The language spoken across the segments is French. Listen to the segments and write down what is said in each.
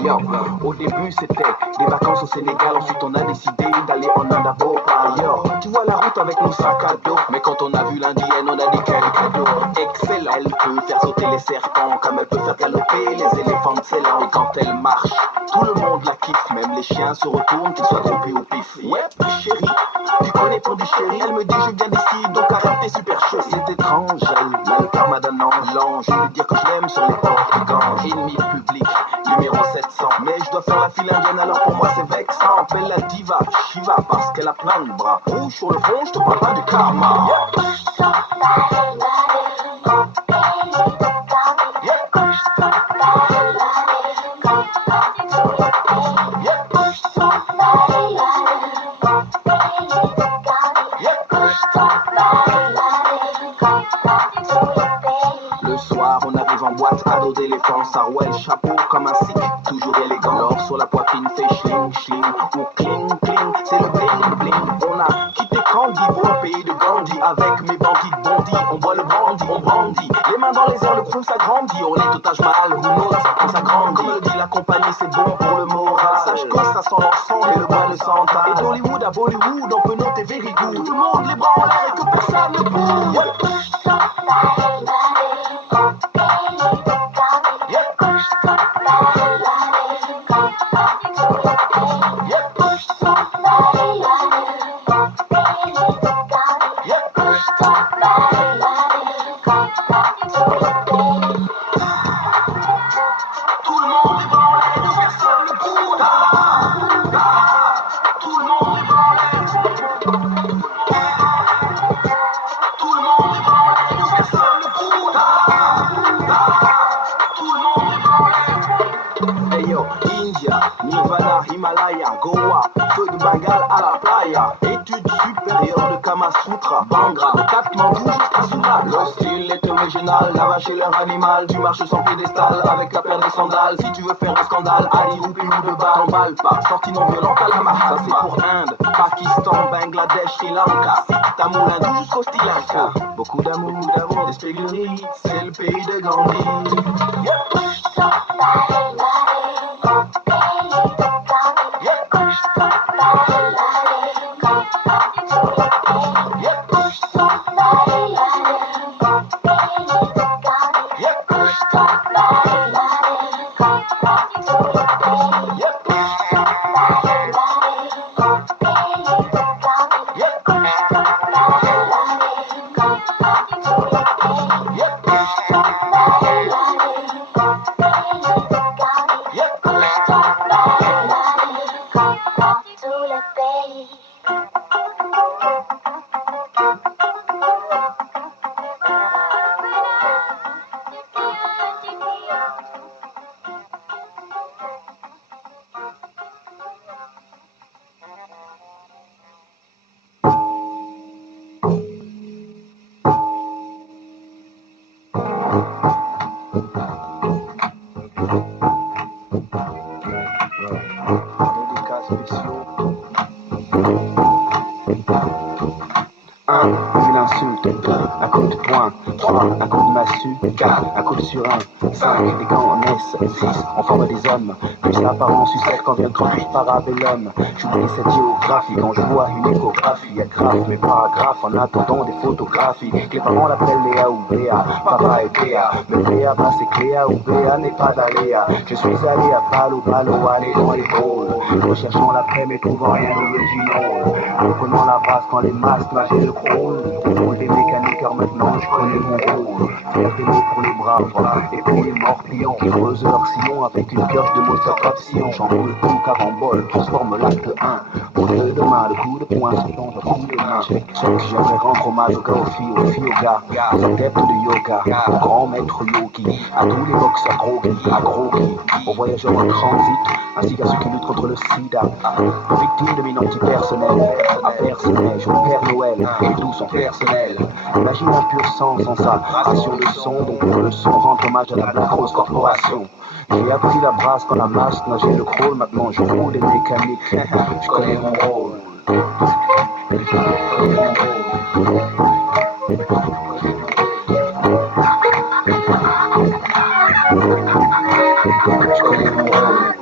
Yo, au début c'était des vacances au Sénégal, ensuite on a décidé d'aller en Inde à Bhopal. Yo, tu vois la route avec nos sacs à dos, mais quand on a vu l'indienne on a dit quel cadeau. Excellent, elle peut faire sauter les serpents comme elle peut faire galoper les éléphants de Ceylan. Et quand elle marche, tout le monde la kiffe, même les chiens se retournent, qu'ils soient trompés ou pif. Ouais, chérie, tu connais ton du chéri, elle me dit je viens d'ici, donc arrête tes super chauds. C'est étrange, elle a le karma d'un ange, je vais lui dire que je l'aime sur les portes de Gange. Ennemi public, numéro 700, mais je dois faire la file indienne alors pour moi c'est vexant. Appelle la diva, Shiva, parce qu'elle a plein de bras. Rouge sur le front, je te parle pas du karma. Yeah. Le soir, on arrive en boîte à dos d'éléphant, ça rouelle, chapeau comme un sikh, toujours élégant. L'or sur la poitrine fait schling, schling, ou cling, cling, c'est le bling, bling. On a quitté Candy pour le pays de Gandhi, avec mes bandits de Bondy. On boit le brandy, on brandit, les mains dans les airs, le crew s'agrandit. On est au Taj Mahal, who knows, on s'agrandit. Comme le dit la compagnie, c'est bon pour le moral. Sache que ça sent l'encens et le bois de Santa. Et d'Hollywood à Bollywood, on peut noter very good. Tout le monde les bras en l'air et que personne ne bouge. Yeah. Nirvana, Himalaya, Goa, feu de Bengale à la playa. Études supérieures de Kama Sutra, Bangra, de Katmandou jusqu'à Sumatra. Le style est original, la vache et leur animal. Tu marches sans piédestal avec la paire des sandales. Si tu veux faire un scandale, Ali ou Pilou de bas, t'emballe pas. Sortie non violente à la Mahatma. Ça c'est pour Inde, Pakistan, Bangladesh, Sri Lanka. Tamil hindou jusqu'au Sri Lanka. Beaucoup d'amour, d'espièglerie, c'est le pays de Gandhi. Yeah. Une insulte, un coup de poing, 3, un coup de massue, 4, un coup de surin, 5, les gants naissent, 6, on forme des hommes, plus l'apparence sucette quand vient 38 parabellum. J'oublie cette géographie quand je vois une échographie, elle graffe mes paragraphes en attendant des photographies. Les parents l'appellent Léa ou Béa, papa est Béa, mais Béa bah c'est Cléa ou Béa n'est pas d'aléa. Je suis allé à Palo, aller dans les halls, recherchant l'après mais trouvant rien d'original. Reprenant la base quand les masques nageaient le crawl. Pour des mécaniqueurs maintenant je connais mon rôle. Faire des mots pour les braves et pour les morts pliants. Creuse leur sillon avec une pioche de Mozart sillon. J'enroule tout carambole, transforme l'acte 1. Pour le demain, le coup de poing se tend à coups de main. Check, j'aimerais rendre hommage aux gars, aux filles aux gars, aux adeptes de yoga, aux grands maîtres yogi, à tous les boxeurs groggy, aux voyageurs en transit, ainsi qu'à ceux qui luttent contre le sida, victimes de mine antipersonnelle, à personnel, au Père Noël, et tout son personnel. Imagine un pur sang sans sa ration de son, donc pour le son, rendre hommage à la Black Rose Corporation. J'ai appris la brasse quand la masse nageait le crawl, maintenant je roule les mécaniques, je connais mon rôle. Je connais mon rôle.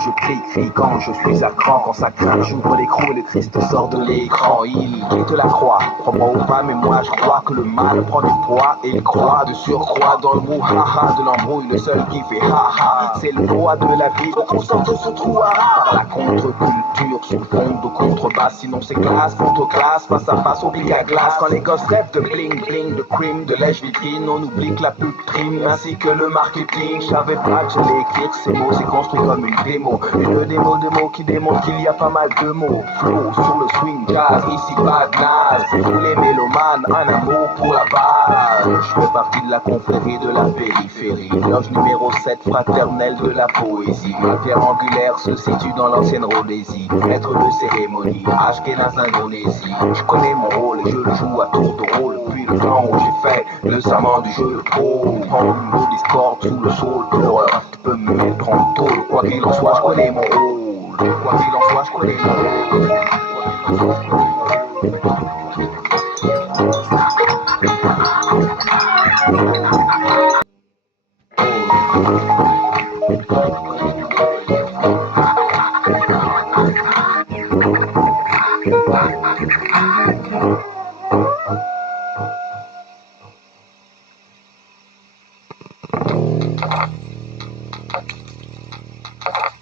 Je crie quand je suis à cran, quand ça craint, j'ouvre l'écrou et le Christ sort de l'écran. Il quitte la croix, crois-moi ou pas, mais moi je crois que le mal prend du poids et il croit de surcroît dans le mot haha de l'embrouille. Le seul qui fait haha, c'est le poids de la vie. Faut qu'on sorte de ce trou par la contre-culture, sous fond de contrebasse, sinon c'est classe contre classe, face à face au pic à glace. Quand les gosses rêvent de bling bling, de cream, de lèche vitrine, on oublie que la pub prime ainsi que le marketing. Je savais pas que j'allais écrire ces mots, c'est construit comme une démo. Une démo de mots qui démontre qu'il y a pas mal de mots. Flow sur le swing jazz, ici pas de naze. Pour tous les mélomanes, un amour pour la base. Je fais partie de la confrérie de la périphérie. Loge numéro 7, fraternelle de la poésie. Ma pierre angulaire se situe dans l'ancienne Rhodésie. Maître de cérémonie, Ashkenaz l'Indonésie. Je connais mon rôle et je le joue à tour de rôle. Depuis le temps où j'ai fait le serment du jeu de pro. Prends une mot discorde sous le sol de l'horreur. Tu peux me mettre en tôle, quoi qu'il en soit, je connais mon rôle. Quoi qu'il en soit, je connais mon rôle.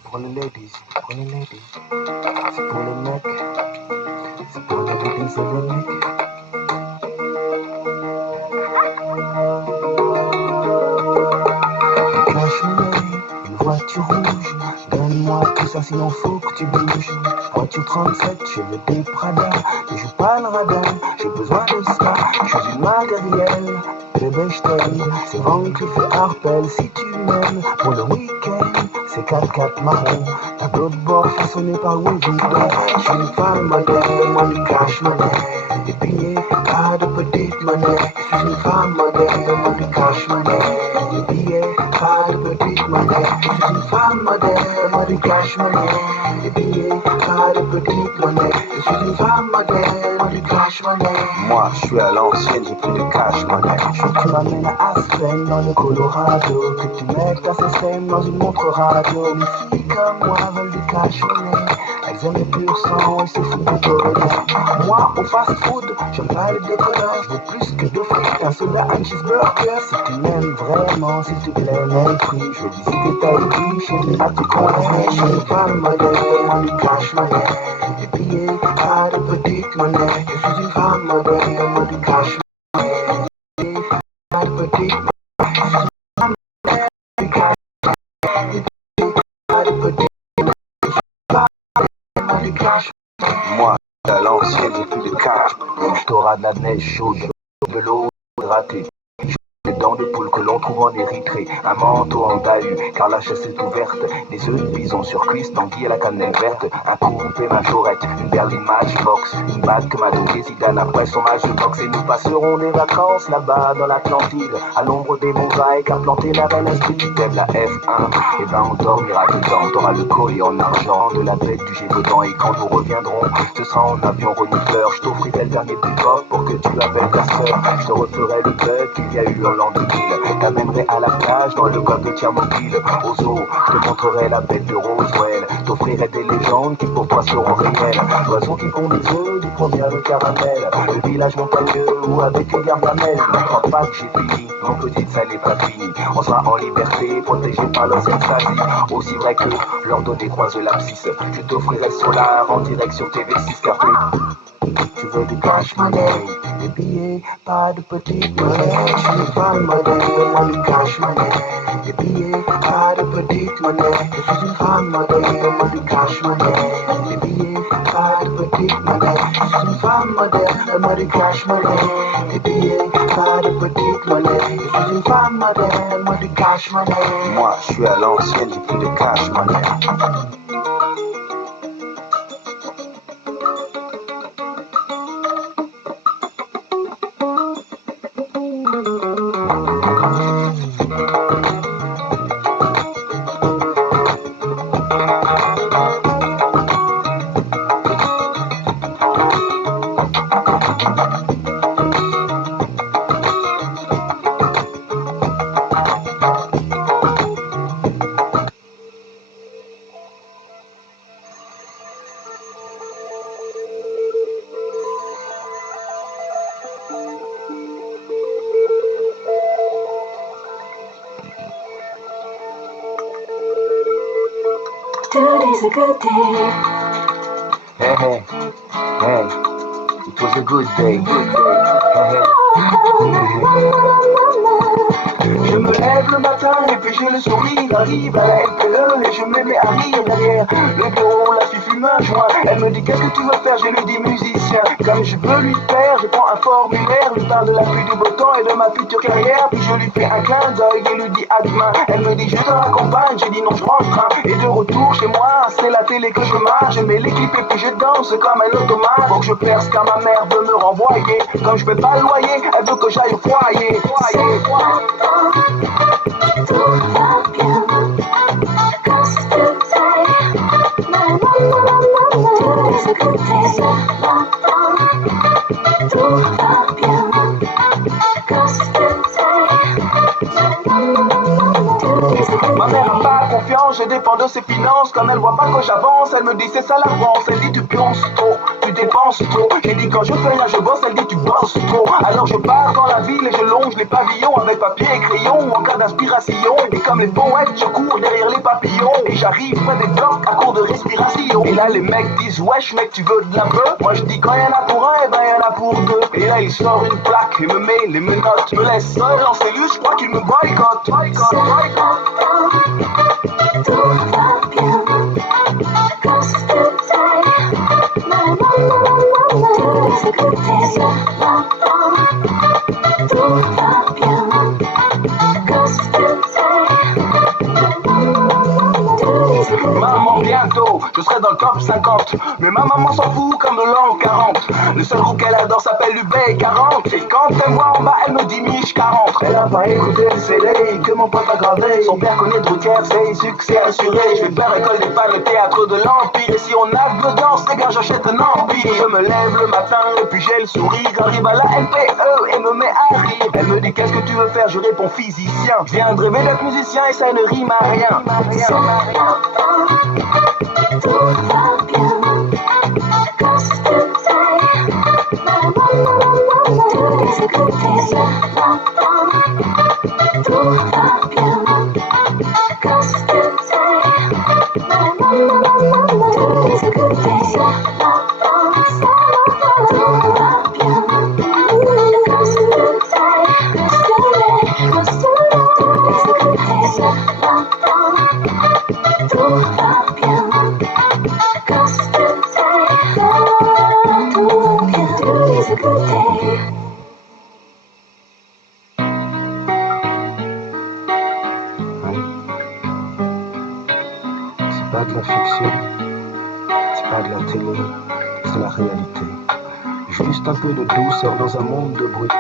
Pour les ladies, c'est pour les mecs, c'est pour les ladies et les mecs. Une voiture rouge, donne-moi tout ça sinon faut que tu bouges. Voiture 37, cheveux des Prada, ne joue pas le radar, j'ai besoin de ça. Je suis une matérielle, bébé je t'aime, c'est Van Cleef et Arpels si tu m'aimes. Pour le week-end, c'est 4x4 marron, tableau de bord façonné par Louis Vuitton. Je suis une femme modèle, moi du cash money, des billets, pas de petite monnaie. Je suis une femme modèle, moi du cash money, des billets, pas de petite monnaie. Je suis une femme modèle, moi du cash money, des billets, pas de petite monnaie. Je suis une femme modèle, moi du cash money. Moi, je suis à l'ancienne, j'ai plus de cash money. Je veux que tu m'amènes à Aspen dans le Colorado, que tu mettes ta système dans une montre radio. Les filles comme moi veulent du cash money, elles aiment le pur sang et se foutent de Corona. Moi, au fast-food, j'aime pas le décodeur. Je veux plus que deux frites, un soda, un cheeseburger. Si tu m'aimes vraiment, s'il te plaît, mets le prix. Je veux visiter ta vie, chez lui à tout connaître. Je suis une femme modèle, moi du cash money, des billets, pas de petite monnaie. Je suis une femme modèle, moi du cash money, des billets, pas de petite monnaie. Je suis une femme modèle, du cash money, des billets, pas de petite monnaie. Je suis une femme modèle, moi du cash money. Moi, à l'ancienne, j'ai plus de cash. T'auras de la neige chaude, de l'eau hydratée. Des dents de poule que l'on trouve en Érythrée, un manteau en Dahu, car la chasse est ouverte. Des œufs de bison sur cuisse, d'anguille à la cannelle verte, un coupé majorette, une berline matchbox, une bague que m'a donné Zidane après son match de boxe. Et nous passerons des vacances là-bas dans l'Atlantide, à l'ombre des mosaïques, à planter la reine esprit. T'aimes la F1, et ben on dormira dedans. T'auras le collier en argent de la bête du Gévaudan. Et quand nous reviendrons, ce sera en avion renifleur. Je t'offrirai le dernier pick-up pour que tu appelles ta sœur. Je te referai le bug qu'il y a eu en l'an 2000. T'amènerai à la plage dans le golfe de Tchernobyl. Au zoo, je te montrerai la bête de Roswell. T'offrirai des légendes qui pour toi seront réelles. L'oiseau qui pond des œufs, du premier le caramel. Le village montagneux ou avec une gargamelle. Ne crois pas que j'ai fini, mon petite, ça n'est pas fini. On sera en liberté, protégé par leurs extasies. Aussi vrai que l'ordonnée croise l'abscisse. Je t'offrirai le solar en direct sur TV6 Café. Tu veux du cash money, des billets, pas de petite monnaie. Je suis une femme modèle, moi du cash money, des billets, pas de petite monnaie. Je suis une femme modèle, moi du cash money, des billets, pas de petite monnaie. Je suis une femme modèle, moi du cash money, des billets, pas de petite monnaie. Je suis une femme modèle, moi du cash money. Moi, je suis à l'ancienne, j'ai plus de cash money. Today's a good day. Hey, hey, hey, it was a good day. Je me lève le matin et puis j'ai le sourire. Arrive à la LPE et je me mets à rire derrière le bureau. La fille fume un joint. Elle me dit qu'est-ce que tu veux faire? Je lui dis musicien. Comme je veux lui plaire, je prends un formulaire, lui parle de la pluie, du beau temps et de ma future carrière. Puis je lui fais un clin d'œil et lui dis à demain. Elle me dit je te raccompagne. J'ai dit non, je prends le train. Et de retour chez moi, c'est la télé que je marche. Je mets les clips et puis je danse comme un automate. Faut que je perce car ma mère veut me renvoyer. Comme je peux pas le loyer, elle veut que j'aille au foyer. Tout va bien, casse de taille. Today's a good day. Tout va bien, casse de taille. Ma mère n'a pas confiance, je dépends de ses finances. Comme elle voit pas que j'avance, elle me dit c'est ça la France. Elle dit tu pionces trop, tu dépenses trop. J'ai dit quand je fais rien je bosse, elle dit tu bosses trop. Alors je pars dans la ville et je longe les pavillons avec papier et crayon en cas d'inspiration. Et comme les poètes, je cours derrière les papillons. Et j'arrive près des blocs à court de respiration. Et là les mecs disent wesh mec tu veux de la peu? Moi je dis quand y'en a pour un, et ben y'en a pour deux. Et là il sort une plaque et me met les menottes. Me laisse seul en cellule, je crois qu'il me boycotte. Tout va bien, casse de taille. Today's a good day. Tout va bien, casse de taille. Today's a good day. Maman bientôt, je serai dans le top 50. Mais ma maman s'en fout comme de l'an 40. Le seul groupe qu'elle adore s'appelle UB40. Et quand elle me voit en bas, elle me dit Mich 40. Elle a pas écouté le CD que mon pote a gravé. Son père connaît Drucker, c'est succès assuré. Je vais faire école des fans, le théâtre de l'Empire. Et si on a de l'audience, les gars, j'achète un empire. Je me lève le matin et puis j'ai le sourire. Arrive à la LPE et me met à rire. Elle me dit qu'est-ce que tu veux faire? Je réponds physicien. Je viens de rêver d'être musicien et ça ne rime à rien. Tout va bien, casse de taille. Today's a good day. Tout va bien, casse de taille. Today's a good day. Tout va bien, casse de taille. Today's a good day. Tout va bien, casse de taille. Tout va bien, today's a good day. C'est pas de la fiction, c'est pas de la télé, c'est la réalité. Juste un peu de douceur dans un monde de brut.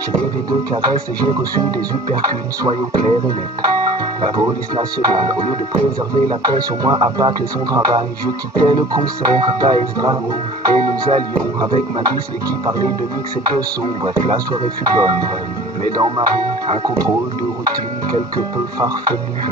J'ai rêvé de caresses et j'ai reçu des uppercuts, soyons clairs et nets. La police nationale, au lieu de préserver la paix sur moi, a bâclé son travail. Je quittais le concert à Taïs Dramo et nous allions avec ma bis l'équipe parler de mix et de son. Bref, la soirée fut bonne, mais dans ma rue, un contrôle de routine quelque peu farfelu.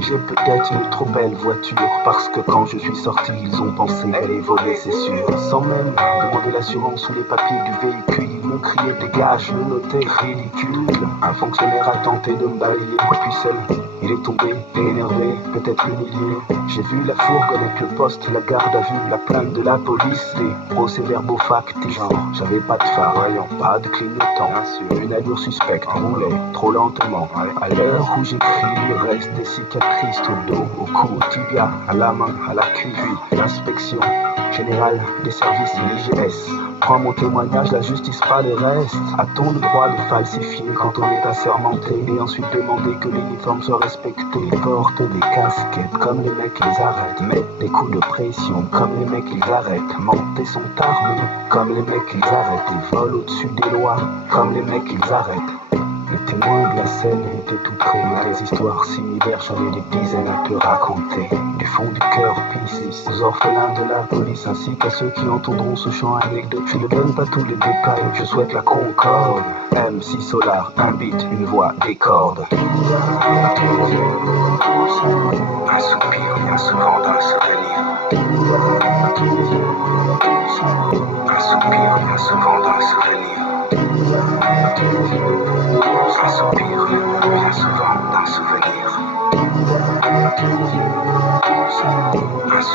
J'ai peut-être une trop belle voiture parce que quand je suis sorti, ils ont pensé elle est volée, c'est sûr. Sans même demander l'assurance ou les papiers du véhicule, ils m'ont crié dégage, je le notais ridicule. Un fonctionnaire a tenté de me balayer, puis seul, il est tombé, énervé, peut-être humilié. J'ai vu la fourgonnette, le poste, la garde à vue, la plainte de la police, des procès-verbaux factices. Genre, j'avais pas de phare, voyons, pas de clignotant, une allure suspecte, roulait trop lentement. À l'heure où j'écris, il reste des cicatrices au dos, au cou, au tibia, à la main, à la cuisse. L'inspection générale des services l'IGS prend mon témoignage, la justice pas les restes. A-t-on le droit de falsifier quand on est assermenté et ensuite demander que l'uniforme soit respecté? Porte des casquettes comme les mecs les arrêtent, mettent des coups de pression comme les mecs les arrêtent, mentent et sont armés comme les mecs les arrêtent, et volent au-dessus des lois comme les mecs les arrêtent. Les témoins de la scène étaient tout près, mais des histoires similaires, j'en ai des dizaines à te raconter. Du fond du cœur, pisse aux orphelins de la police, ainsi qu'à ceux qui entendront ce chant anecdote. Je ne donne pas tous les détails, je souhaite la concorde. MC Solar, un beat, une voix, des cordes. Un soupir vient souvent d'un souvenir. Un soupir vient souvent d'un souvenir. Un soupir vient souvent d'un souvenir.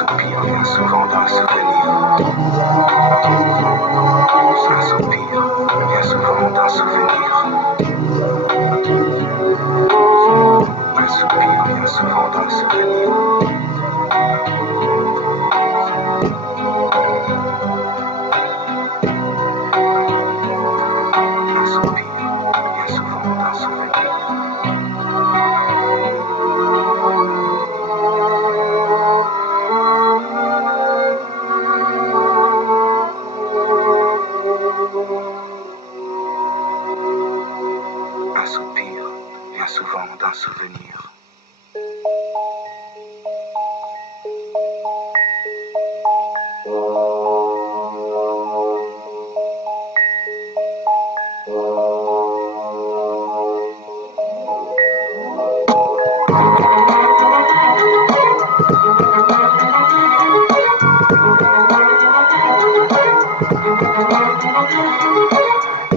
soupir vient souvent d'un souvenir. Un soupir vient souvent d'un souvenir. Un soupir vient souvent d'un souvenir. Un soupir vient souvent d'un souvenir. Un soupir vient souvent d'un souvenir.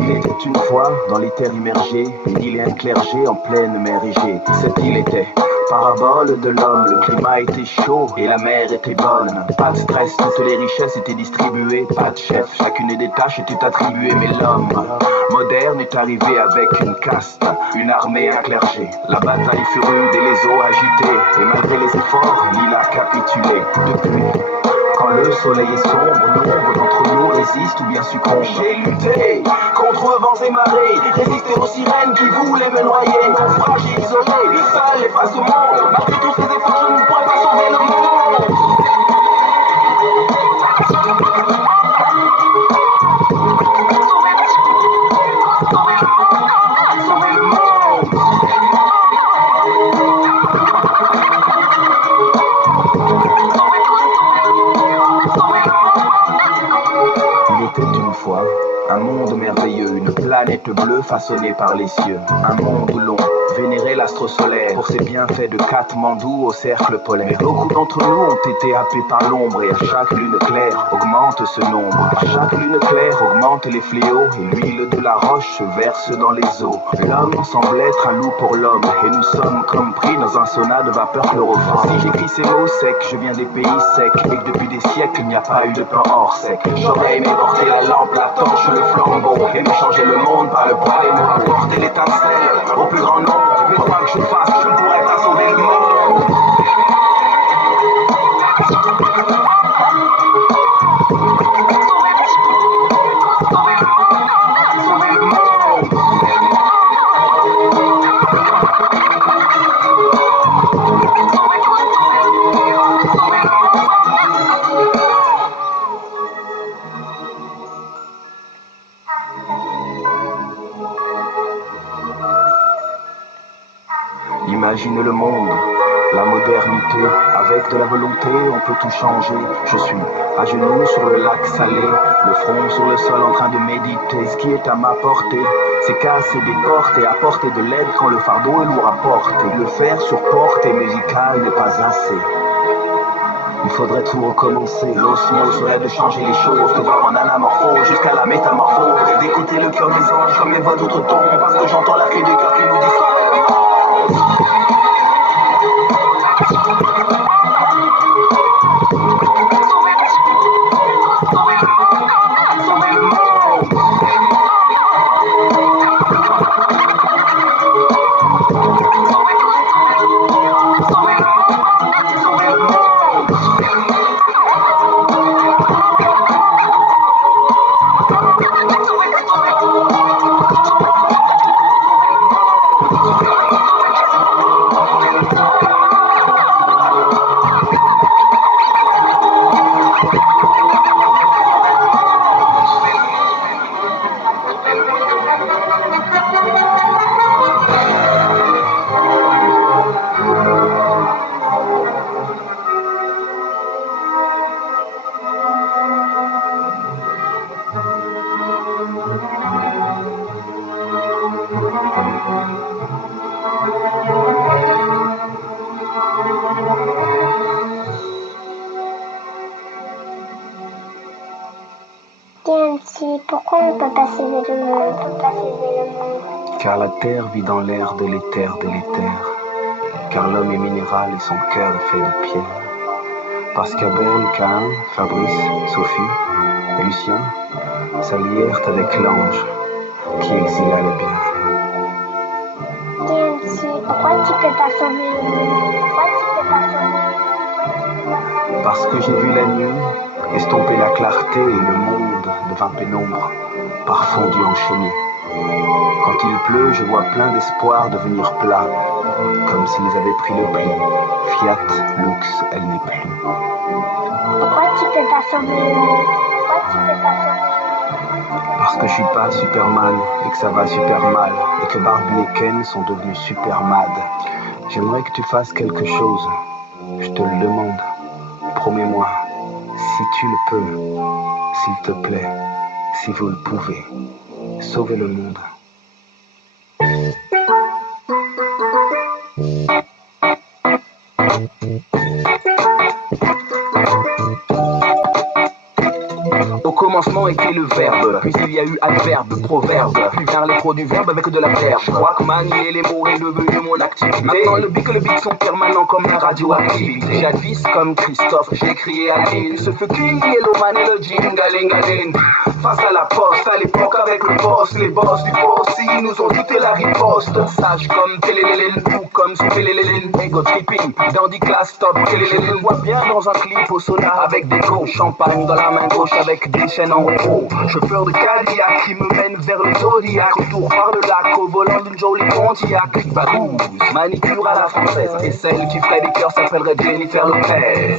Il était une fois, dans les terres immergées, une île et un clergé en pleine mer Égée. Cette île était parabole de l'homme, le climat était chaud et la mer était bonne. Pas de stress, toutes les richesses étaient distribuées, pas de chef, chacune des tâches était attribuée. Mais l'homme moderne est arrivé avec une caste, une armée et un clergé. La bataille fut rude et les eaux agitées, et malgré les efforts, l'île a capitulé. Depuis, quand le soleil est sombre, nombre d'entre nous résistent ou bien succombent. J'ai lutté contre vents et marées, résisté aux sirènes qui voulaient me noyer. Naufragé, isolé, seul et face au monde. Malgré tous ces efforts, je ne pourrais pas sauver le monde. Sauver le monde. Il était une fois un monde merveilleux, une planète bleue façonnée par les cieux. Un monde où l'on vénérait l'astre solaire pour ses bienfaits de Katmandou au cercle polaire. Beaucoup d'entre nous ont été happés par l'ombre, et à chaque lune claire augmente ce nombre. À chaque lune claire augmente les fléaux, et l'huile de la roche se verse dans les eaux. L'homme semble être un loup pour l'homme, et nous sommes comme pris dans un sauna de vapeur chloroforme. Si j'écris ces mots secs, je viens des pays secs, et que depuis des siècles il n'y a pas eu de pain hors sec. J'aurais aimé porter la lampe, la torche, le flambeau, et me changer le monde par le poids des mots. Porter l'étincelle au plus grand nombre, mais quoi que je fasse, je ne pourrais pas sauver le monde. Sauver le monde. Imagine le monde, la modernité, avec de la volonté, on peut tout changer. Je suis à genoux sur le lac salé, le front sur le sol en train de méditer. Ce qui est à ma portée, c'est casser des portes et apporter de l'aide quand le fardeau est lourd à porter. Le faire sur portée musicale n'est pas assez. Il faudrait tout recommencer. L'osmose serait de changer les choses, de voir en anamorphose jusqu'à la métamorphose, d'écouter le cœur des anges comme les voix d'autres tombes, parce que j'entends la clé des cœurs qui nous dit sauvez le monde. Pourquoi on ne peut pas sauver le monde? Car la terre vit dans l'air de l'éther de l'éther. Car l'homme est minéral et son cœur est fait de pierre. Parce qu'Abel, Cain, Fabrice, Sophie et Lucien s'allièrent avec l'ange qui exila les biens. Pourquoi tu peux pas sauver? Parce que j'ai vu la nuit estomper la clarté et le monde devint pénombre, par fondu enchaîné. Quand il pleut, je vois plein d'espoir devenir plat, comme s'ils avaient pris le pli. Fiat, lux, elle n'est plus. Pourquoi tu peux pas sauver? Parce que je suis pas Superman et que ça va super mal et que Barbie et Ken sont devenus super mad. J'aimerais que tu fasses quelque chose. Je te le demande. Promets-moi, si tu le peux, s'il te plaît, si vous le pouvez, sauvez le monde. Au commencement était le verbe, puis il y a eu adverbe, proverbe, puis vers les pros du verbe avec de la verbe. Je crois que manier les mots est devenu mon activité. Maintenant le bic et le bic sont permanents comme la radioactivité. Jadis comme Christophe, j'ai crié à l'île. Ce fucking yellowman et le jingalingaling. Face à la poste, à l'époque avec le boss, les boss du boss, ils nous ont douté la riposte. Sage comme Télélélène, ou comme sous Télélélène. Ego tripping, dandy class top Télélélène. On voit bien dans un clip au soda avec des go, champagne dans la main gauche avec des chaînes en haut. Chauffeur de Cadillac qui me mène vers le Zodiac. Retour par le lac au volant d'une jolie Pontiac. Babouze, manicure à la française. Et celle qui ferait des cœurs s'appellerait Jennifer Lopez.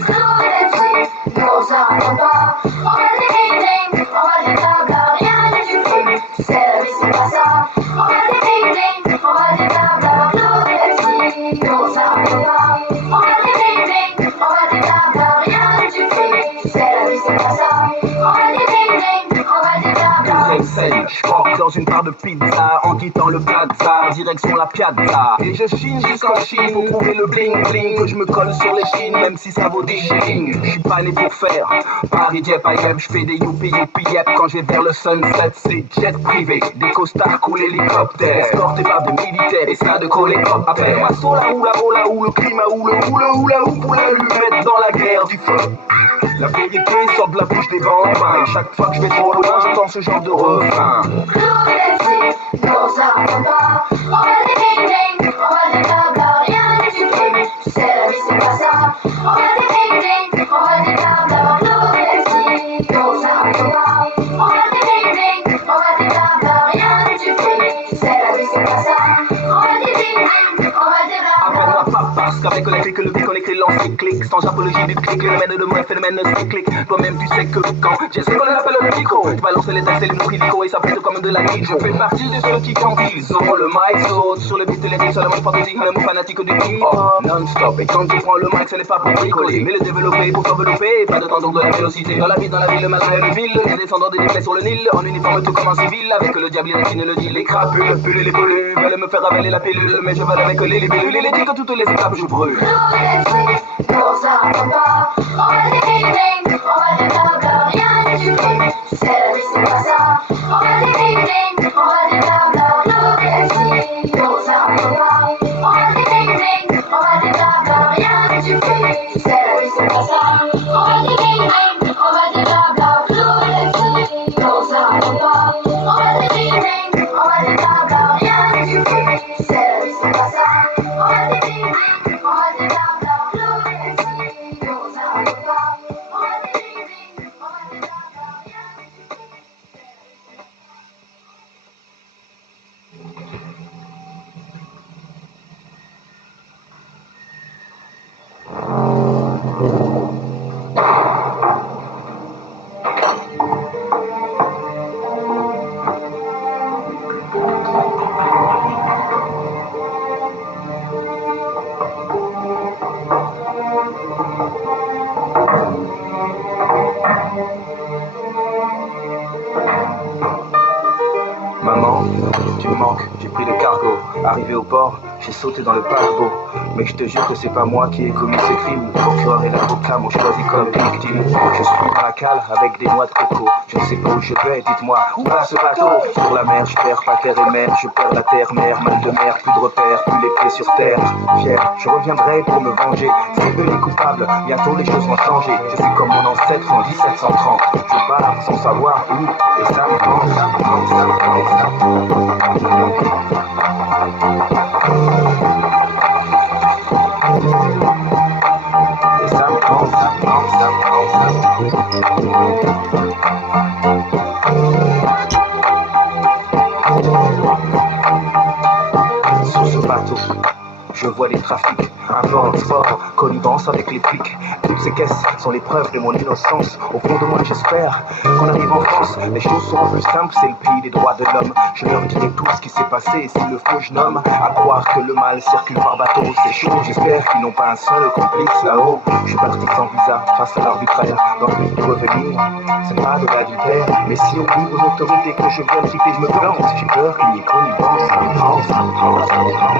Nos armes pas, on va des ding-ding, on va des blabla, rien ne suffit, c'est la vie, c'est pas ça. On va des ding-ding, on va des blabla, nos récits, nos armes pas, on va des ding-ding, on va des blabla, rien ne suffit, c'est la vie, c'est pas ça. On va des ding-ding, on va des blabla. Je croque dans une part de pizza en quittant le plaza, direction la piazza. Et je chine jusqu'en Chine pour trouver le bling bling que je me colle sur les chines, même si ça vaut des shillings. Je suis pas né pour faire Paris Dieppe à Yep, je fais des youpi youpi yep. Quand je vais vers le sunset, c'est jet privé, des costards cool hélicoptères, escortés par des militaires et ça de coller-cop. Appelle-moi Sola Oula Ola ou le climat ou le hula ou pour l'allumette dans la guerre du feu. La vérité sort de la bouche des bambins et chaque fois que je vais trop loin, j'entends ce genre de refrain. Nos armes pas, on va des ding-ding, on va des blabla, rien ne suffit, c'est la vie, c'est pas ça. On va des ding-ding, on va des blabla, nos récits, nos armes pas, on va des ding-ding, on va des blabla, rien ne suffit, c'est la vie, c'est pas ça. On va des ding-ding, on va des blabla. Appelle-moi pas parce qu'avec la clique, le bic on écrit l'encyclique. Sans apologie du clic, le domaine de mon phénomène cyclique. Toi-même tu sais que quand j'essaie qu'on appelle le micro, tu vas lancer les textes et les mots illico et ça pète comme de la nique. Je fais partie de ceux qui quand ils ont le mic saute sur le beat et les rimes, seulement fantaisie, un amour fanatique du hip-hop non-stop. Et quand tu prends le mic, ce n'est pas pour bricoler, mais le développer pour s'envelopper. Pas de temps donc de la vélocité. Dans la ville, le malin et le ville, les descendants des déplacés sur le Nil, en uniforme tout comme un civil, avec le diable qui ne le dit. Les crapules, pullules et pollues veulent me faire avaler la pilule, mais je veux avec les pilules et les dit que toutes les étapes je brûle. Nos armes pas, on va des ding-ding, on va des blabla, rien ne suffit, c'est la vie, c'est pas ça. On va des ding-ding, on va des blabla, nos récits, nos armes pas, on va des ding-ding, on va des blabla, rien ne suffit, c'est la vie, c'est pas ça. On va des ding-ding, on va des blabla, nos récits, nos armes pas, on va des ding-ding, on va des blabla, rien ne suffit, c'est la vie, c'est pas ça. On va des ding-ding, on va des blabla, nos récits, nos armes pas, on va des ding-ding, on va des blabla, rien ne Maman, tu me manques, j'ai pris le cargo. Arrivé au port, j'ai sauté dans le paquebot. Mais je te jure que c'est pas moi qui ai commis ce crime. Le procureur et l'avocat cas m'ont choisi comme victime. Je suis dans la cale avec des noix de coco. Je ne sais pas où je vais, dites-moi, où va ce bateau? Sur la mer, je perds pas terre et mer, je perds la terre, mer, mal de mer, plus de repères, plus les pieds sur terre. Fier, je reviendrai pour me venger. C'est eux les coupables, bientôt les choses vont changer. Je suis comme mon ancêtre en 1730. Je pars sans savoir où, et ça me manque, ça me manque, ça me manque, ça me manque. Et ça me manque, ça me manque, ça me manque, ça me manque. Sur ce bateau, je vois les trafics, un vent fort, connivence avec les flics. Toutes ces caisses sont les preuves de mon innocence. Au fond de moi, j'espère qu'on arrive en France. Les choses seront plus simples, c'est le pays des droits de l'homme. Je leur dirai tout ce qui s'est passé, s'il le faut, je nomme. À croire que le mal circule par bateau, c'est chaud. J'espère qu'ils n'ont pas un seul complice là-haut. Je suis parti sans visa, face à l'arbitraire. Dans le but de revenir, c'est pas de l'adultère. Mais si on dit aux autorités que je viens de quitter, je me plante. J'ai peur qu'il n'y ait connivence. Ça me prend, ça me prend, ça me prend.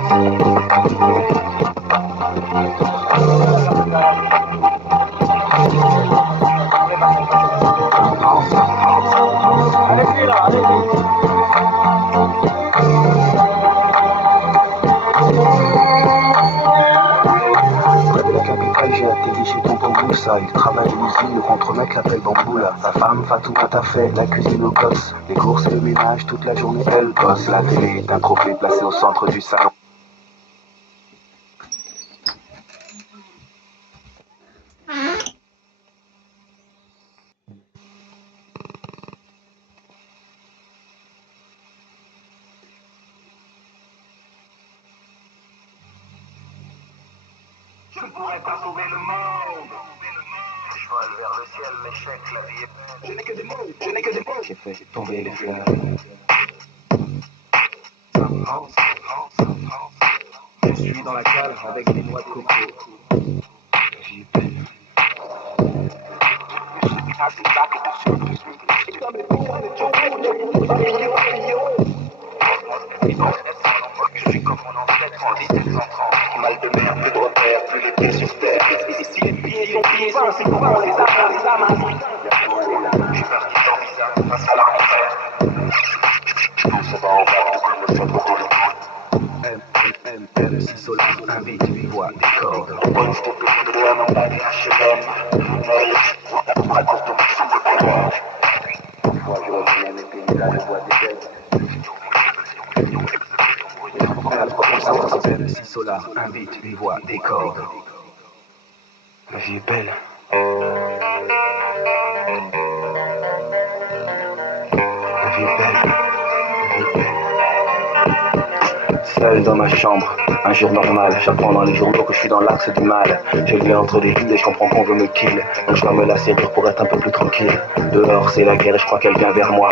Près de la capitale, j'ai atterri chez tonton Moussa. Il travaille à l'usine, le contre-mec l'appelle Bamboula. Sa femme Fatouma t'a fait la cuisine aux gosses. Les courses et le ménage, toute la journée elle bosse. La télé est un trophée placé au centre du salon. Je ne pourrais pas sauver le monde. Je vole vers le ciel, l'échec, la vie est belle. Je n'ai que des mots, je n'ai que des mots. J'ai fait tomber les fleurs. Je suis dans la cale avec des noix de coco. La vie est belle. Je suis comme mon ancêtre en 1730. Mal de mer, plus de repères, plus les pieds sur terre. Ici les pieds sont pieds, c'est pourquoi on les amasse. Je suis parti sans visa, face à l'arbitraire. Ça va en bas, tout comme le fait pour M, si Solar invite, lui voit des cordes. Bonne je te peux de un emballé HLM. Raconte ton son de colère. Moi je reviens mes paysages, je vois des bêtes. Si Solar invite, lui voit des cordes. La vie est belle. La vie est belle. La vie est belle. Seul dans ma chambre, un jour normal, j'apprends dans les journaux que je suis dans l'axe du mal. Je vis entre des villes et je comprends qu'on veut me kill. Donc je dois me la serrir pour être un peu plus tranquille. Dehors c'est la guerre et je crois qu'elle vient vers moi.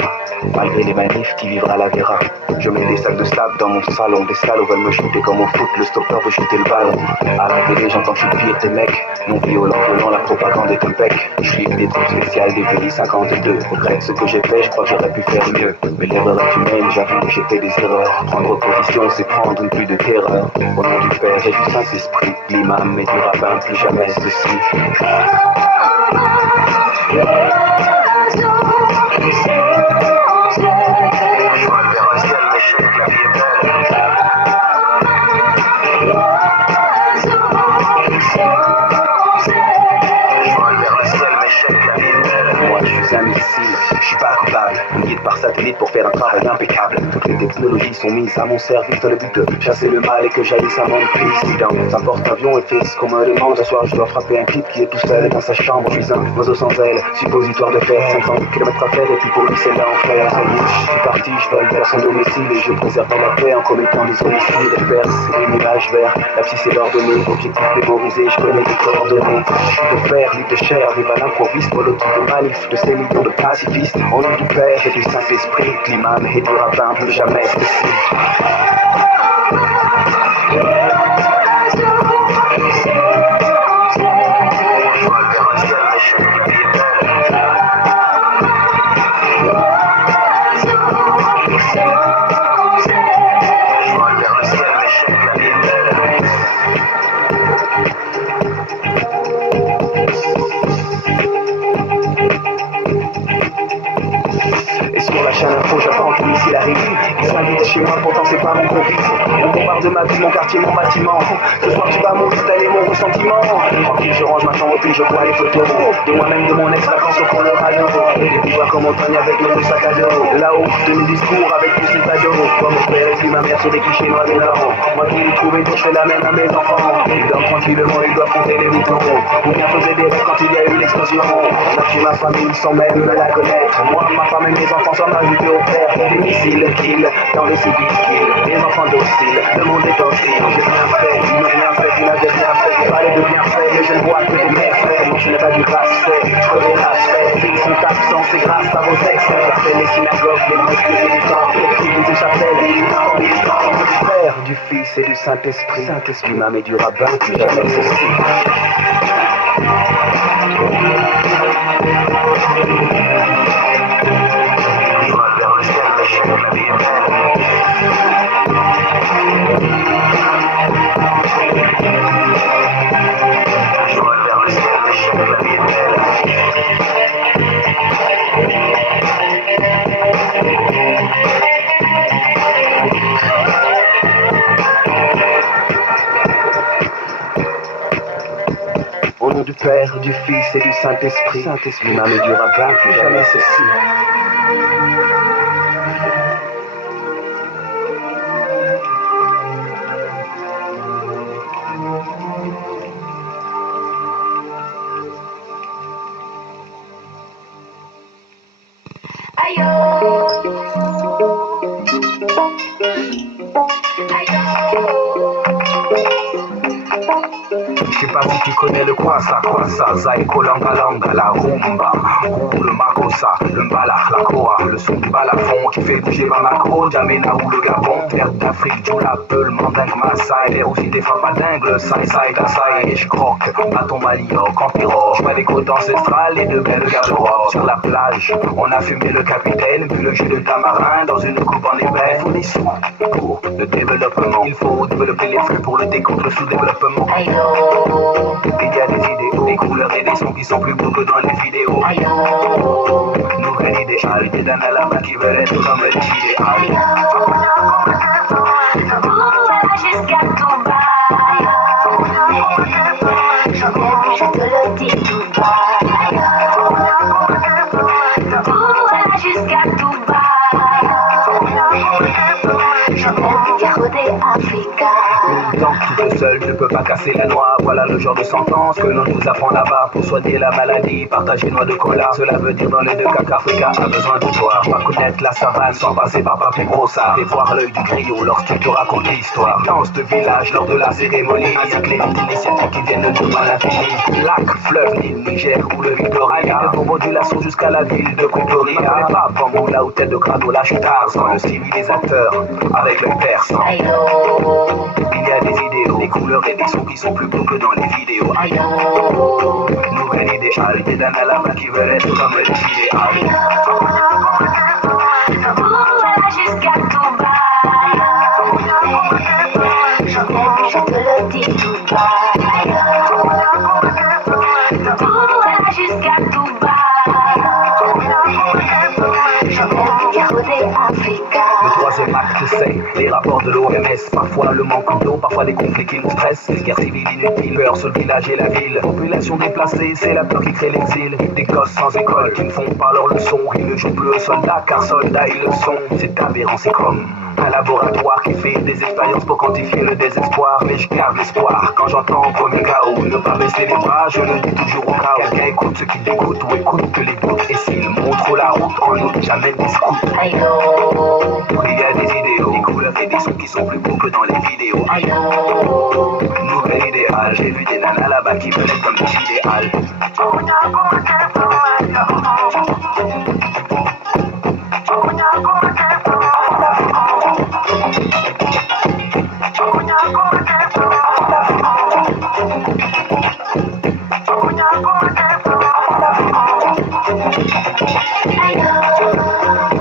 Malgré les manifs, qui vivra la verra. Je mets des sacs de sable dans mon salon. Des salauds veulent me shooter comme au foot, le stopper veut shooter le ballon. À la télé j'entends que je suis pire des mecs. Non violent, la propagande est impec. Je suis des troupes spéciales des pays 52. Regrette ce que j'ai fait, je crois que j'aurais pu faire mieux. Mais l'erreur est humaine, j'avoue que j'ai fait des erreurs. Prendre position c'est prendre une pluie de terreur. Au nom du Père et du Saint-Esprit, l'imam et du rabbin, plus jamais ceci. Moi je suis imbécile, je suis pas coupable. On guide par satellite pour faire un travail impeccable. Toutes les technologies sont mises à mon service dans le but de chasser le mal et que jaillisse un monde président. Ça porte avion et fait ce qu'on me demande. Ce soir je dois frapper un type qui est tout seul dans sa chambre. Je suis un oiseau sans aile, suppositoire de faire 500 km à faire et puis pour lui c'est l'enfer. Ça y est, je suis parti, je vole vers son domicile et je préserve la paix en commettant des homicides. Perse et les nuages verts, la psy c'est l'ordonnée. Objectif mémorisé, je connais les coordonnées. De fer, libre de chair, arrive à l'improviste. Molotov de manif de ces millions de pacifistes. Au nom du Père et du Saint-Esprit, l'imam et du rabbin, plus jamais ceci. chez moi, pourtant c'est pas mon complice. On bombarde ma vie, mon quartier, mon bâtiment. Ce soir tu vas mourir, tel est mon ressentiment. Tranquille, je range ma chambre, puis je vois les photos de moi-même, de mon ex-vacances au Colorado. Et puis voir comment on montagne avec mes deux sacs à dos. Là-haut, de mes discours avec tous ces ados. Comme mon père et puis ma mère sur des clichés noirs énormes. Moi qui l'ai trouvé, donc je fais la même à mes enfants. Ils dorment tranquillement, ils doivent compter les boutons. Ou bien poser des rêves quand il y a eu l'explosion. Là chez ma famille sans même me la connaître. Moi, ma femme et mes enfants sont ajoutés au père. Des missiles kill dans le civil kill. Les enfants dociles, le monde est hostile. J'ai rien fait, ils n'ont rien fait, ils n'avaient rien fait. Ils parlaient de bien fait, mais je ne vois que des méfaits. Non, je n'ai pas du respect, je connais l'aspect. Ils sont absents, c'est grâce à vos excès. J'appelle les synagogues, les mosquées et les temples. L'église des chapelles, les temples, les temples. Du Père, du Fils et du Saint-Esprit. Saint-Esprit, l'imam et du rabbin, plus jamais ceci. Au nom du Père, du Fils et du Saint-Esprit, Saint-Esprit, l'imam et du rabbin, plus jamais ceci. Je sais pas si tu connais le quoi ça, Zaiko Langa Langa, la rumba, le makossa, le mbala, la koa, le son du balafon qui fait bouger Bamako, Djamena ou le Gabon, terre d'Afrique, Djoulapeu, le mandingue Maasai, terre aussi des frappes à dingue, le Sai, Tassai, et je croque, bâton manioc, en pirogue, je vois les côtes ancestrales et de belles garde-robes. Sur la plage, on a fumé le capitaine, bu le jus de tamarin dans une coupe en ébène. Il faut des sous pour le développement, il faut développer les flux pour lutter contre le sous-développement. Il y a des idéaux, des couleurs et des sons qui sont plus beaux que dans les vidéos. Nouvelle idéale, des dames là-bas qui veulent être comme les idéales. Jusqu'à tout bas, je te le dis tout bas. Jusqu'à tout bas, je m'aime garder Africa. Une dent qui tout seul ne peut pas casser la noix. Voilà le genre de sentence que l'on nous apprend là-bas. Pour soigner la maladie, partager noix de cola. Cela veut dire dans les deux cas qu'Africa a besoin de toi. Pas connaître la savane sans passer par Papy Brossard. Et voir l'œil du griot lorsqu'il te raconte l'histoire. Danse de village lors de la cérémonie. Ainsi que les initiatives qui viennent de loin l'infini. Lac, fleuve, Nil, Niger ou le Victoria. De Bombodulation jusqu'à la ville de Pretoria. Pas Bambou, là où tête de crado lâche tard. Sans le civilisateur avec le persan. Il y a des idéaux, des couleurs et des sons qui sont plus beaux que dans les vidéos. Nouvelle idéale, des dames là-bas qui veulent être comme les idéales. Jusqu'à tout bas, je te le dis tout bas. Jusqu'à tout bas, je m'aime garder Africa. Le troisième acte, c'est les rapports de l'OMS. Parfois le manque d'eau, parfois des conflits qui nous stressent. Des guerres civiles inutiles, peur sur le village et la ville. Population déplacée, c'est la peur qui crée l'exil. Des gosses sans école qui ne font pas leur leçon. Ils ne jouent plus aux soldats car soldats ils le sont. C'est aberrant, c'est comme un laboratoire qui fait des expériences pour quantifier le désespoir. Mais je garde l'espoir quand j'entends premier chaos. Ne pas baisser les bras, je le dis toujours au cas où. Quelqu'un écoute ce qui dégoûte ou écoute que les doutes. Et s'il montre la route, en nous jamais des scouts. Il y a des idéaux, des couleurs et des sons qui sont plus beaux que dans les vidéos. Nouvelle idéale, j'ai vu des nanas là-bas qui veulent être comme des idéales.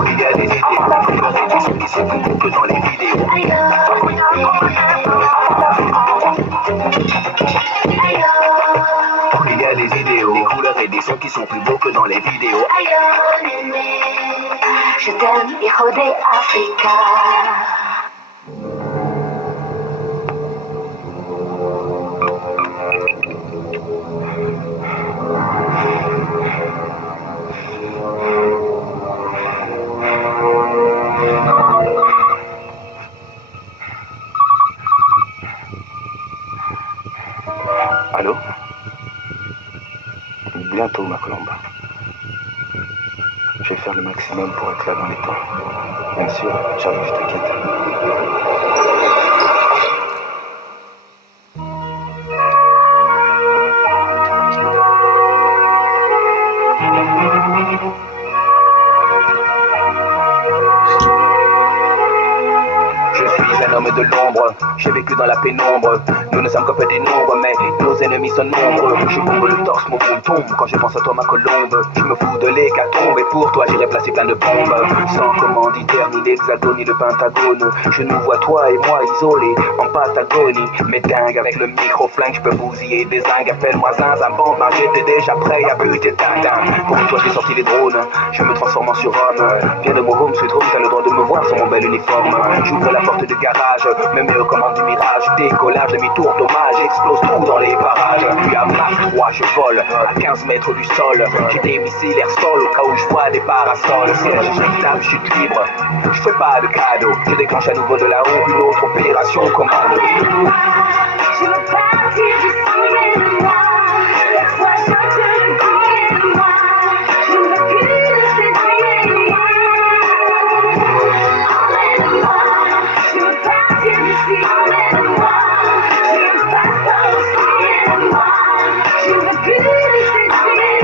Il y a des idées, des couleurs et des sons qui sont plus beaux que dans les vidéos. Il y a des idéaux, des couleurs et des sons qui sont plus beaux que dans les vidéos. Aïe, aimé, je t'aime, hijo de Africa. Allô? Bientôt, ma colombe. Je vais faire le maximum pour être là dans les temps. Bien sûr, j'arrive, t'inquiète. Je suis un homme de l'ombre, j'ai vécu dans la pénombre. Nous ne sommes que peu des nombres, mais nos ennemis sont nombreux. Je bombe le torse, mon monde tombe quand je pense à toi, ma colombe. Je me fous de l'hécatombe et pour toi j'irai placer plein de bombes. Sans commanditaire, ni l'hexagone, ni le pentagone. Je nous vois toi et moi isolés en Patagonie. Mais dingue avec le micro-flingue, je peux bousiller des zingues. Appelle-moi zinzin, bombe, j'étais déjà prêt à buter Tintin. Pour toi j'ai sorti les drones, je me transforme en surhomme. Viens de mon home, sweet home, t'as le droit de me voir sur mon bel uniforme. J'ouvre la porte de garage, me mets aux commandes du mirage. Décollage, demi-tour, dommage, explose tout dans les parages. Puis à Mach 3, je vole à 15 mètres du sol. J'ai des missiles air sol au cas où je vois des parasols. Siège, je tape, je suis libre, je fais pas de cadeau. Je déclenche à nouveau de là-haut une autre opération commando. Je veux partir d'ici et de moi. Laisse-moi chanter le billet de moi. Je ne veux plus de cette vie. Emmène-moi. Je veux partir d'ici. Emmène-moi. J'ai un passeport, emmène-moi. Je ne veux plus de cette vie.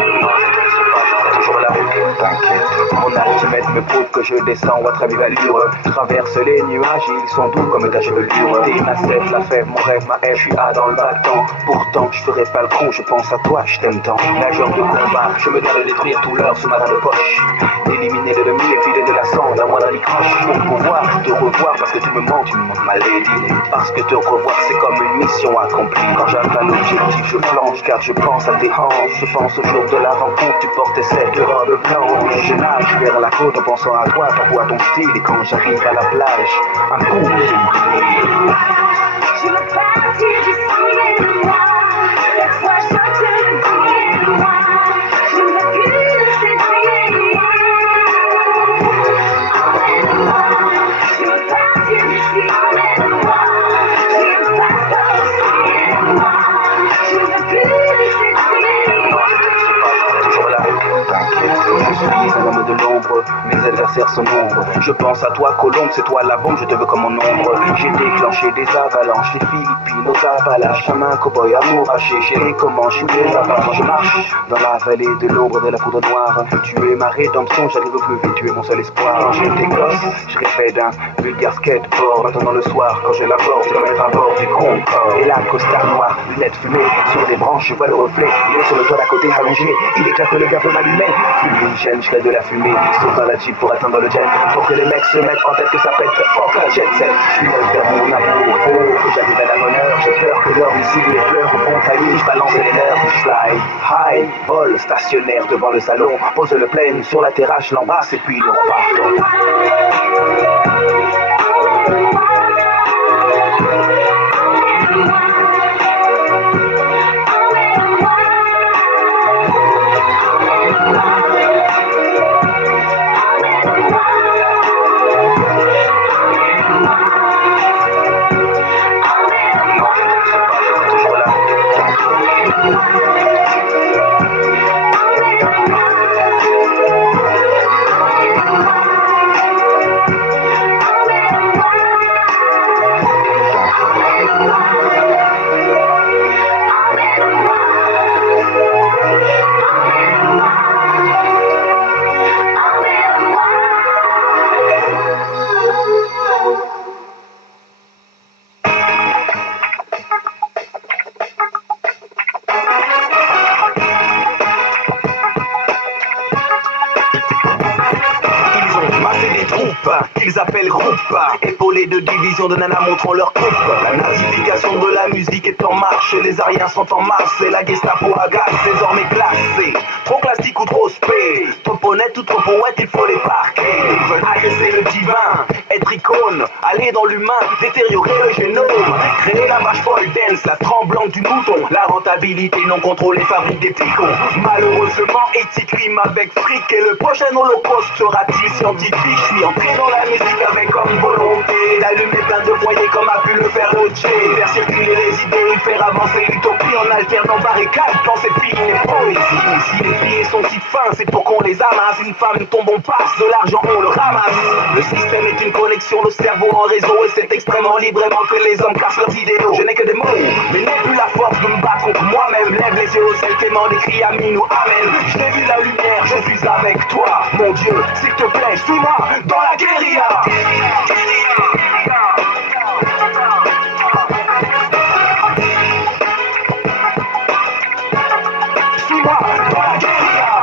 Toujours là, t'inquiète. Mon altimètre me prouve que je descends à très vive allure. Je traverse les nuages, ils sont doux comme ta chevelure. T'es ma sève, la fève, mon rêve, ma haine, je suis A dans le battant. Pourtant, je ferai pas le con, je pense à toi, je t'aime tant. Nageur de combat, je me dois de détruire tout l'heure sous ma main de poche. D'éliminer l'ennemi et filer de la cendre à moi dans les croches. Pour pouvoir te revoir, parce que tu me manques ma lady. Parce que te revoir, c'est comme une mission accomplie. Quand j'atteins l'objectif, je planche, car je pense à tes hanches. Je pense au jour de la rencontre, tu portais cette robe blanche. Je nage vers la côte en pensant à toi, parfois à ton style. Et quand j'arrive à la plage, un coup, Je veux partir d'ici et de moi. Laisse-moi chanter le billet de moi. Je ne veux plus de cette vie. Emmène-moi. Je veux partir d'ici. Emmène-moi. J'ai un passeport, emmène-moi. Je ne veux plus de cette vie. toujours là, t'inquiète. Je suis un homme de l'ombre, mes adversaires sont nombreux. Je pense à toi, Colombe, c'est toi la bombe, je te veux comme mon ombre. J'ai déclenché des avalanches, les Philippines aux Appalaches. Chemin, cowboy, amour haché, chérie, comment je suis les avalanches. Je marche dans la vallée de l'ombre de la poudre noire. Tu es ma rédemption, j'arrive au plus vite, tu es mon seul espoir. Quand j'étais gosse, je rêvais d'un vulgaire skateboard. Maintenant le soir, quand je l'aborde, c'est comme être à bord du Concorde. Et là, costard noir, lunettes fumées, sur des branches, je vois le reflet. Il est sur le toit d'à côté allongé, il éclate que le gars veut m'allumer. Fumigène, je fais de la fumée, saute dans la jeep pour atteindre le jet. Pour que les mecs se mettent en tête que ça pète, fuck la jet set. Je suis neuf vers mon amour, faut que j'arrive à la bonne heure. J'ai peur que l'or ici les fleurs au bon timing, je balance les nerfs. Je fly, high, vol, stationnaire devant le salon. Pose le plane sur la terrasse, je l'embrasse et puis nous repartons. qu'ils appellent groupe. Épaulés de divisions de nanas montrant leur coupe. La nazification de la musique est en marche, les Ariens sont en masse et la Gestapo agace, désormais classée. Trop classique ou trop spé, trop honnête ou trop poète, il faut les parquer. Ils veulent agresser le divin, être icône, aller dans l'humain, détériorer le génome, créer la vache folle dense, la tremblante du mouton. La rentabilité non contrôlée fabrique des petits cons. Malheureusement, éthique rime avec fric et le prochain holocauste sera-t-il scientifique? Je suis entré dans la musique avec comme volonté d'allumer plein de foyers comme a pu le faire Roche, faire circuler les idées, faire avancer l'utopie en alternant barricades, pensée fine et poésie. Si les billets sont si fins, c'est pour qu'on les amasse. Une femme tombe, on passe, de l'argent on le ramasse. Le système est une connexion, le cerveau en réseau, et c'est extrêmement librement que les hommes cassent leurs idéaux. Je n'ai que des mots, mais n'ai plus la force de me battre contre moi-même. Lève les yeux au ciel, clément des cris Amin ou Amen. Je t'ai vu la lumière, je suis avec toi, mon Dieu, s'il te plaît, suis-moi dans la guérilla. Suis-moi dans la guérilla.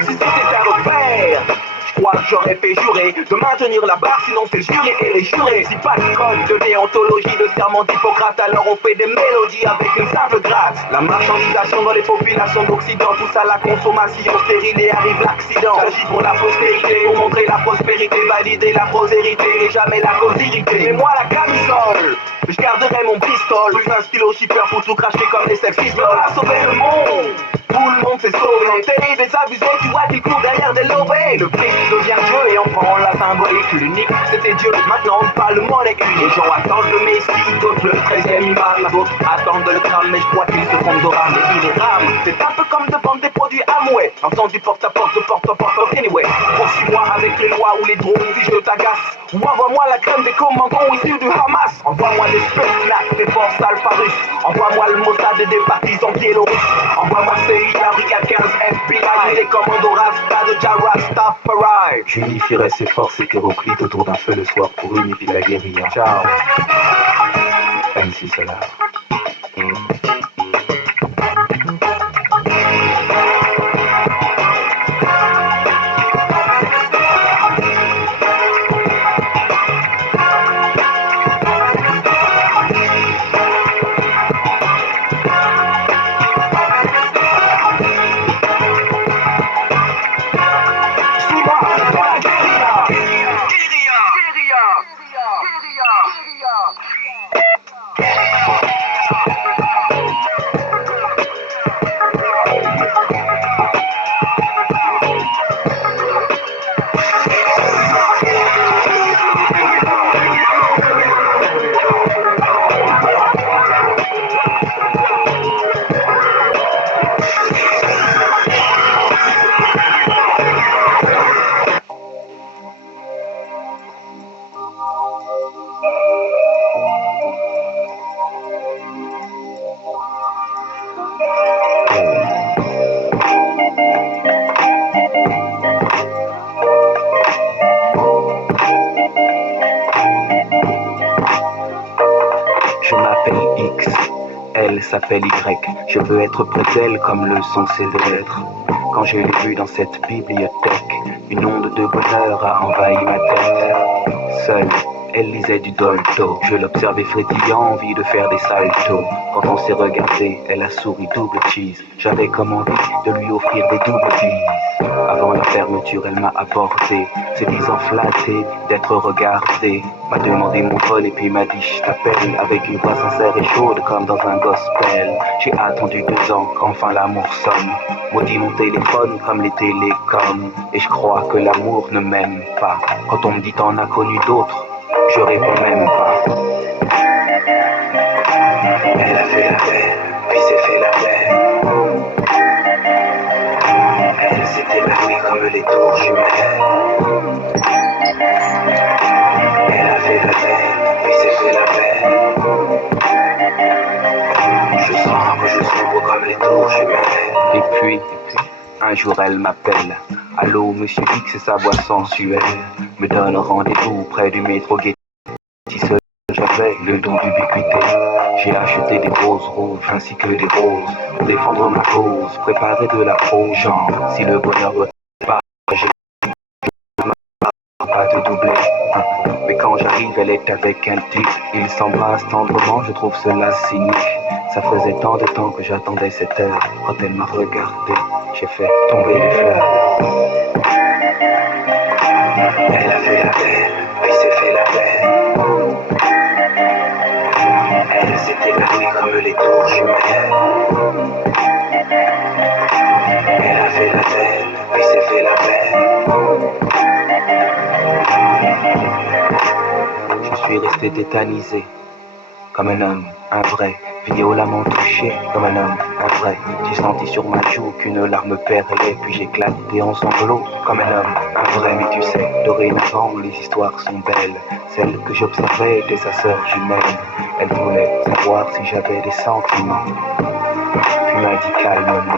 Si c'était à refaire, je crois que j'aurais fait jurer de maintenir la barre, sinon c'est le juré et les jurés. Si pas de code de déontologie, de serment d'Hippocrate, alors on fait des mélodies avec une simple gratte. La marchandisation dans les populations d'Occident pousse à la consommation stérile et arrive l'accident. J'agis pour la postérité, pour montrer la prospérité, valider la prospérité et jamais la causalité. Mais moi la camisole, je garderai mon pistole, plus un stylo shipper pour tout cracher comme les Sex Pistols. À sauver le monde, tout le monde s'est sauvé. T'es des abusés, tu vois qu'ils courent derrière des lobés. Le prix devient Dieu et on prend la symbolique. L'unique, c'était Dieu, maintenant on parle monnaie unique. Les gens attendent le Messie, d'autres le 13e imam. D'autres attendent le crâne, mais je crois qu'ils se trompent de rame. Et ils rament, c'est un peu comme de vendre des produits Amway en faisant du porte-à-porte, de porte-à-porte, anyway. Poursuis-moi avec les lois ou les drones si je t'agace. Ou envoie-moi la crème des commandants issus du Hamas. Envoie-moi des Spetsnaz, des forces Alpha russes. Envoie-moi le Mossad et des partisans biélorusses. Envoie-moi CIA, Brigade 15, FBI, des commandos Rasta de Jarastafari. J'unifierai ces forces hétéroclites autour d'un feu le soir pour unifier la guérilla. Ciao. MC Solar. Je m'appelle X, elle s'appelle Y. Je veux être près d'elle comme le sont ses lettres. Quand je l'ai vue dans cette bibliothèque, une onde de bonheur a envahi ma tête. Seule, elle lisait du Dolto. Je l'observais frétillant, envie de faire des saltos. Quand on s'est regardé, elle a souri double cheese. J'avais comme envie de lui offrir des doubles bises. Avant la fermeture, elle m'a apporté, se disant flatté d'être regardé. M'a demandé mon phone et puis m'a dit je t'appelle, avec une voix sincère et chaude comme dans un gospel. J'ai attendu 2 ans qu'enfin l'amour sonne. Maudit mon téléphone comme les télécoms. Et je crois que l'amour ne m'aime pas. Quand on me dit t'en as connu d'autres, je réponds même pas. Elle a fait la peine, puis s'est fait la peine. Elle s'est évanouie comme les tours jumelles. Elle a fait la peine, puis s'est fait la peine. Je sens que je sombre comme les tours jumelles. Et puis, un jour elle m'appelle. Allô, monsieur X, et sa voix sensuelle me donne rendez-vous près du métro Getty. Seul, j'avoue avec le don d'ubiquité. J'ai acheté des roses rouges ainsi que des roses pour défendre ma cause, préparer de la prose. Genre, si le bonheur doit pas, j'ai pas de doublé. Mais quand j'arrive, elle est avec un type. Ils s'embrassent tendrement, je trouve cela cynique. Ça faisait tant de temps que j'attendais cette heure. Quand elle m'a regardé, j'ai fait tomber les fleurs. Elle a fait la belle, puis s'est fait la belle. Elle s'est évanouie comme les tours jumelles. Elle a fait la belle, puis s'est fait la belle. Je suis resté tétanisé, comme un homme, un vrai, violemment touché, comme un homme, un vrai. J'ai senti sur ma joue qu'une larme perlait, puis j'ai éclaté en sanglots, comme un homme, un vrai. Mais tu sais, dorénavant, les histoires sont belles, celles que j'observais de sa sœur jumelle. Elle voulait savoir si j'avais des sentiments, puis m'a dit calmement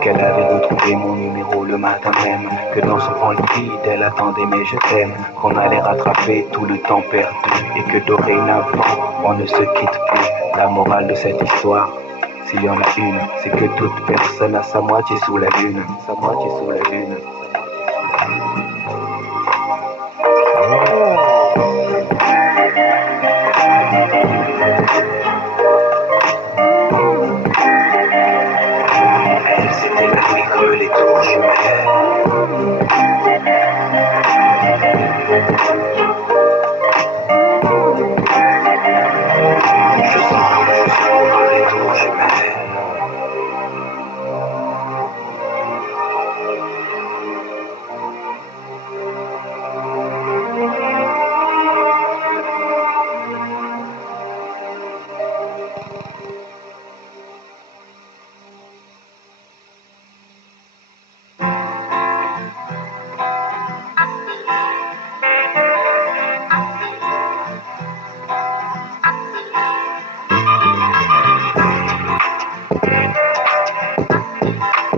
qu'elle avait retrouvé mon numéro le matin même, que dans son rang liquide elle attendait mes je t'aime, qu'on allait rattraper tout le temps perdu et que dorénavant on ne se quitte plus. La morale de cette histoire, s'il y en a une, c'est que toute personne a sa moitié sous la lune, sa moitié sous la lune. Elle s'est évanouie comme les tours jumelles. Je sens comme les tours jumelles.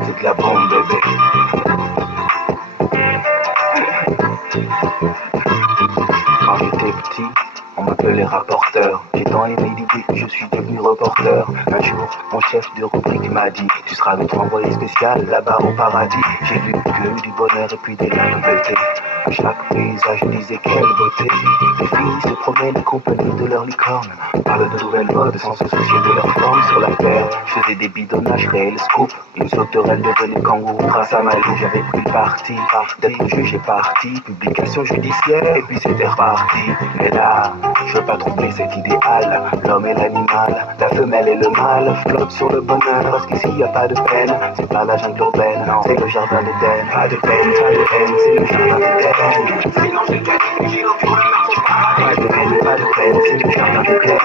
C'est de la bombe, bébé. Quand j'étais petit, on m'appelait rapporteur. J'ai tant aimé l'idée que je suis devenu reporter. Un jour, mon chef de rubrique m'a dit: tu seras notre envoyé spécial là-bas au paradis. J'ai vu que du bonheur et puis des larmes bleutées. À chaque paysage, je disais quelle beauté. Les filles se promènent en compagnie de leur licorne, parlent de nouvelles modes sans se soucier de leur forme sur la terre. Je faisais des bidonnages réels, scoop. Une sauterelle devenait kangourou grâce à ma loupe. J'avais pris le parti d'être jugé parti. Publication judiciaire et puis c'était reparti. Mais là, je veux pas tromper cet idéal. L'homme et l'animal, la femelle et le mâle flottent sur le bonheur. Parce qu'ici y a pas de peine, c'est pas la jungle urbaine, non, c'est le jardin d'Éden. Pas de peine, pas de haine, c'est le jardin d'Éden. Sinon j'ai gagné, j'ai l'opure, le marteau paradis. Pas de peine, pas de peine, c'est le jardin d'Éden.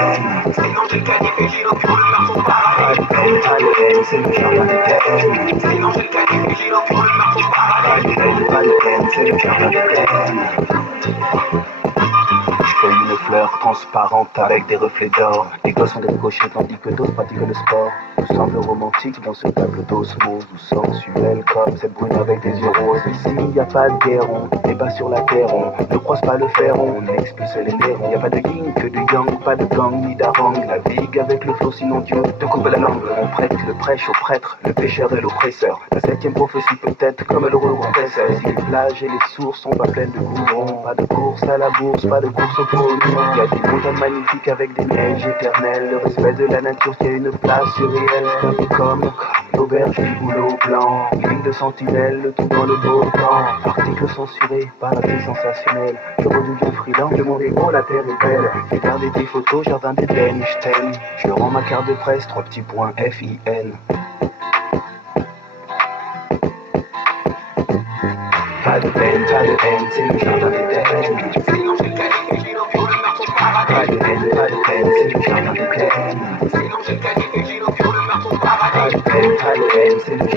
Sinon j'ai gagné, j'ai l'opure, le marteau paradis. Pas de peine, pas de haine, c'est le jardin d'Éden. Sinon j'ai gagné, j'ai l'opure, le marteau paradis. Pas de peine, pas de peine, c'est le jardin d'Éden. Je fais une fleur transparente avec des reflets d'or. Les gosses ont des cochers tandis que d'autres pratiquent le sport. Tout semble romantique dans ce tableau d'osmose, ou sensuel comme cette brune avec des yeux roses. Ici y a pas de guerre, on débat sur la terre, on ne croise pas le fer, on expulse les nérons. Y a pas de yin que de yang, pas de gang ni d'arang. Navigue avec le flot sinon Dieu te coupe la langue. On prête le prêche au prêtre, le pécheur et l'oppresseur. La septième prophétie peut-être comme le rouleau compresseur. Si les plages et les sources sont pas pleines de goudron, pas de course à la bourse, pas de course au pôle. Il y a des montagnes magnifiques avec des neiges éternelles. Le respect de la nature qui a une place surréelle. C'est un peu comme l'auberge du boulot blanc. Ligne de sentinelle, le tout dans le beau temps. Article censuré, paradis sensationnel. Je redeviens freelance, de mon ego, la terre est belle. J'ai gardé des photos, jardin d'Éden, je t'aime. Je rends ma carte de presse, 3 petits points, FIN. Pas de peine, pas de haine, c'est le jardin d'Éden. Sinon j'ai gagné, j'ai l'opure, le marteau paradis. Pas de haine, pas de peine, c'est le jardin d'Éden. Sinon j'ai gagné, j'ai l'opure, le marteau paradis. Pas de peine, pas de haine, c'est le